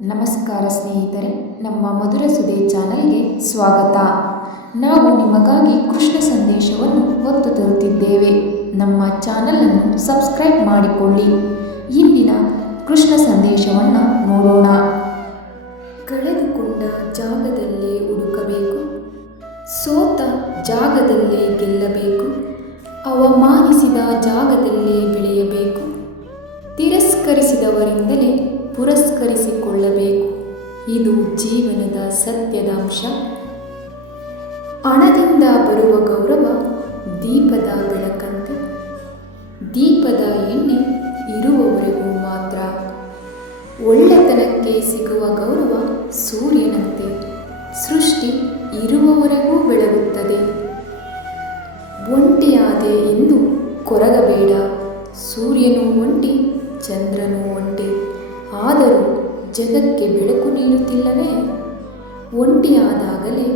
ನಮಸ್ಕಾರ ಸ್ನೇಹಿತರೆ, ನಮ್ಮ ಮಧುರ ಸುಧೆ ಚಾನಲ್ಗೆ ಸ್ವಾಗತ. ನಾವು ನಿಮಗಾಗಿ ಕೃಷ್ಣ ಸಂದೇಶವನ್ನು ಹೊತ್ತು ತರುತ್ತಿದ್ದೇವೆ. ನಮ್ಮ ಚಾನಲನ್ನು ಸಬ್ಸ್ಕ್ರೈಬ್ ಮಾಡಿಕೊಳ್ಳಿ. ಇಂದಿನ ಕೃಷ್ಣ ಸಂದೇಶವನ್ನು ನೋಡೋಣ. ಕಳೆದುಕೊಂಡ ಜಾಗದಲ್ಲೇ ಹುಡುಕಬೇಕು, ಸೋತ ಜಾಗದಲ್ಲೇ ಗೆಲ್ಲಬೇಕು, ಅವಮಾನಿಸಿದ ಜಾಗದಲ್ಲೇ ಬೆಳೆಯಬೇಕು, ತಿರಸ್ಕರಿಸಿದವರಿಂದಲೇ ಪುರಸ್ಕರಿಸಿಕೊಳ್ಳಬೇಕು. ಇದು ಜೀವನದ ಸತ್ಯದ ಅಂಶ. ಹಣದಿಂದ ಬರುವ ಗೌರವ ದೀಪದ ಬೆಳಕಂತೆ, ದೀಪದ ಎಣ್ಣೆ ಇರುವವರೆಗೂ ಮಾತ್ರ. ಒಳ್ಳೆತನಕ್ಕೆ ಸಿಗುವ ಗೌರವ ಸೂರ್ಯನಂತೆ, ಸೃಷ್ಟಿ ಇರುವವರೆಗೂ ಬೆಳಗುತ್ತದೆ. ಒಂಟಿಯಾದೆ ಎಂದು ಕೊರಗಬೇಡ, ಸೂರ್ಯನು ಒಂಟಿ, ಚಂದ್ರನು ಒಂಟಿ, ಆದರೂ ಜಗಕ್ಕೆ ಬೆಳಕು ನೀಡುತ್ತಿಲ್ಲವೇ? ಒಂಟಿಯಾದಾಗಲೇ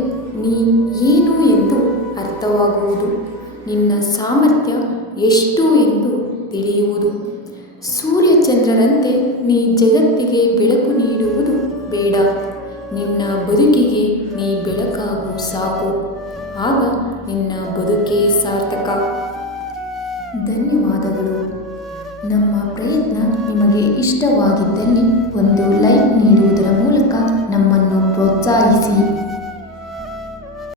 ನೀ ಏನು ಎಂದು ಅರ್ಥವಾಗುವುದು, ನಿನ್ನ ಸಾಮರ್ಥ್ಯ ಎಷ್ಟು ಎಂದು ತಿಳಿಯುವುದು. ಸೂರ್ಯಚಂದ್ರರಂತೆ ನೀ ಜಗತ್ತಿಗೆ ಬೆಳಕು ನೀಡುವುದು ಬೇಡ, ನಿನ್ನ ಬದುಕಿಗೆ ನೀ ಬೆಳಕಾಗು ಸಾಕು, ಆಗ ನಿನ್ನ ಬದುಕೇ ಸಾರ್ಥಕ. ಧನ್ಯವಾದಗಳು. ನಮ್ಮ ಪ್ರಯತ್ನ ನಿಮಗೆ ಇಷ್ಟವಾಗಿದ್ದಲ್ಲಿ ಒಂದು ಲೈಕ್ ನೀಡುವುದರ ಮೂಲಕ ನಮ್ಮನ್ನು ಪ್ರೋತ್ಸಾಹಿಸಿ.